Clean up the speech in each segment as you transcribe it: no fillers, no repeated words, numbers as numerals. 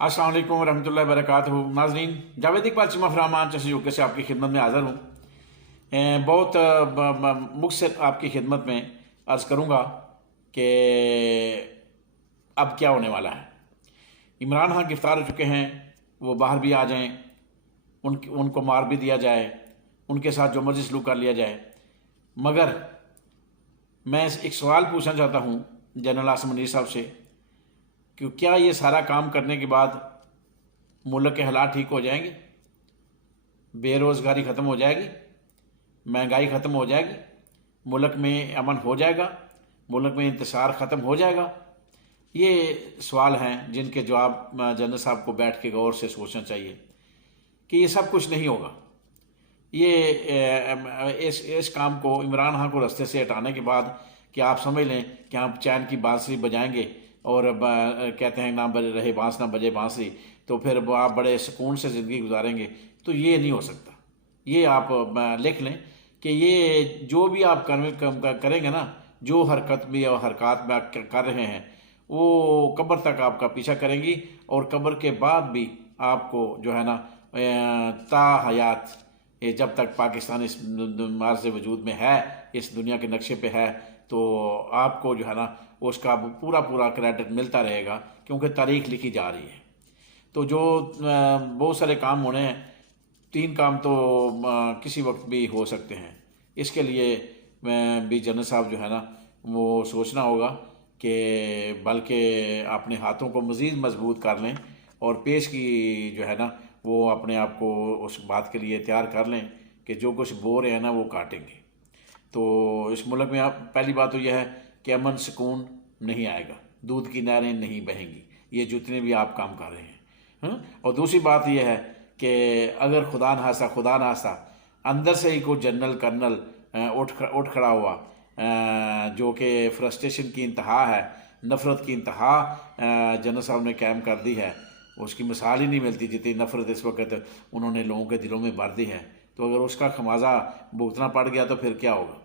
अस्सलाम वालेकुम रहमतुल्लाहि वबरकातुहू। नाज़रीन, जावेद इकबाल चिमा फरमान चसी यूके से आपकी खिदमत में हाज़िर हूँ। बहुत मुख्तसर आपकी खिदमत में अर्ज़ करूँगा कि अब क्या होने वाला है। इमरान खान गिरफ्तार हो चुके हैं, वो बाहर भी आ जाएं, उनको मार भी दिया जाए, उनके साथ जो मर्जी सलूक कर लिया जाए, मगर मैं एक सवाल पूछना चाहता हूँ जनरल आसिम मुनीर साहब से कि क्या ये सारा काम करने के बाद मुल्क के हालात ठीक हो जाएंगे, बेरोज़गारी ख़त्म हो जाएगी, महंगाई ख़त्म हो जाएगी, मुल्क में अमन हो जाएगा, मुल्क में इंतशार ख़त्म हो जाएगा। ये सवाल हैं जिनके जवाब जनरल साहब को बैठ के गौर से सोचना चाहिए कि ये सब कुछ नहीं होगा। ये इस काम को इमरान खान को रास्ते से हटाने के बाद कि आप समझ लें कि आप चैन की बांसुरी बजाएंगे और कहते हैं ना बजे रहे बांस ना बजे बांसुरी, तो फिर आप बड़े सुकून से ज़िंदगी गुजारेंगे, तो ये नहीं हो सकता। ये आप लिख लें कि ये जो भी आप करेंगे ना, जो हरकत भी और हरकत में आप कर रहे हैं, वो कब्र तक आपका पीछा करेंगी और कब्र के बाद भी आपको जो है ना ता हयात, ये जब तक पाकिस्तान इस मार्ज़ वजूद में है, इस दुनिया के नक्शे पे है, तो आपको जो है ना उसका पूरा क्रेडिट मिलता रहेगा, क्योंकि तारीख लिखी जा रही है। तो जो बहुत सारे काम होने हैं, 3 काम तो किसी वक्त भी हो सकते हैं। इसके लिए भी जनरल साहब जो है ना वो सोचना होगा कि बल्कि अपने हाथों को मज़ीद मजबूत कर लें और पेश की जो है ना वो अपने आप को उस बात के लिए तैयार कर लें कि जो कुछ बो रहे हैं ना वो काटेंगे। तो इस मुल्क में आप पहली बात तो यह है कि अमन सुकून नहीं आएगा, दूध की नहरें नहीं बहेंगी, ये जितने भी आप काम कर रहे हैं। और दूसरी बात यह है कि अगर खुदा न खास्ता अंदर से ही कोई जनरल कर्नल उठ खड़ा हुआ, जो कि फ्रस्ट्रेशन की इंतहा है, नफ़रत की इंतहा जनरल साहब ने कायम कर दी है, उसकी मिसाल ही नहीं मिलती जितनी नफ़रत इस वक्त उन्होंने लोगों के दिलों में भर दी है। तो अगर उसका खमाजा भुगतना पड़ गया तो फिर क्या होगा?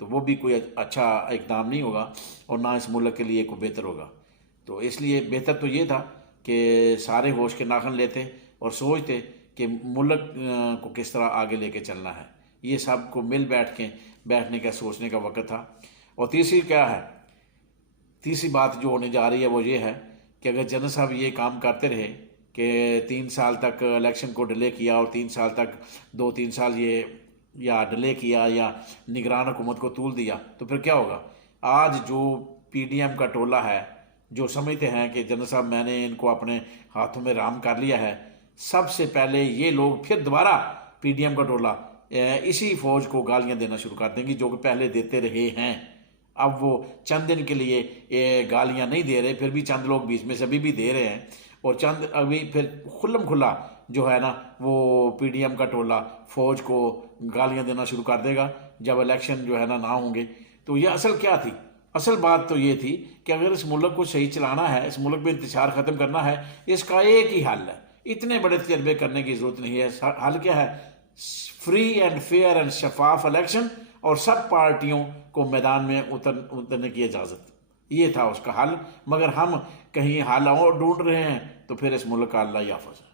तो वो भी कोई अच्छा इक़दाम नहीं होगा और ना इस मुल्क के लिए कोई बेहतर होगा। तो इसलिए बेहतर तो ये था कि सारे होश के नाखन लेते और सोचते कि मुल्क को किस तरह आगे लेके चलना है। ये सब को बैठने का सोचने का वक्त था। और तीसरी क्या है, तीसरी बात जो होने जा रही है वो ये है कि अगर जनरल साहब ये काम करते रहे कि 3 साल तक इलेक्शन को डिले किया और 3 साल तक 2-3 साल ये या डिले किया या निगरान हुकूमत को तूल दिया, तो फिर क्या होगा? आज जो PDM का टोला है, जो समझते हैं कि जनरल साहब मैंने इनको अपने हाथों में राम कर लिया है, सबसे पहले ये लोग फिर दोबारा PDM का टोला इसी फौज को गालियां देना शुरू कर देंगे जो कि पहले देते रहे हैं। अब वो चंद दिन के लिए गालियां नहीं दे रहे, फिर भी चंद लोग बीच में से अभी भी दे रहे हैं, और चंद अभी फिर खुल्लम खुल्ला जो है ना वो PDM का टोला फौज को गालियां देना शुरू कर देगा जब इलेक्शन जो है ना होंगे। तो ये असल क्या थी? असल बात तो ये थी कि अगर इस मुल्क को सही चलाना है, इस मुल्क में इंतशार ख़त्म करना है, इसका एक ही हल है। इतने बड़े तजर्बे करने की ज़रूरत नहीं है। हल क्या है? फ्री एंड फेयर एंड शफाफ इलेक्शन और सब पार्टियों को मैदान में उतरने की इजाज़त, ये था उसका हल। मगर हम कहीं हल और ढूंढ रहे हैं, तो फिर इस मुल्क का अल्लाह ही हाफ़िज़।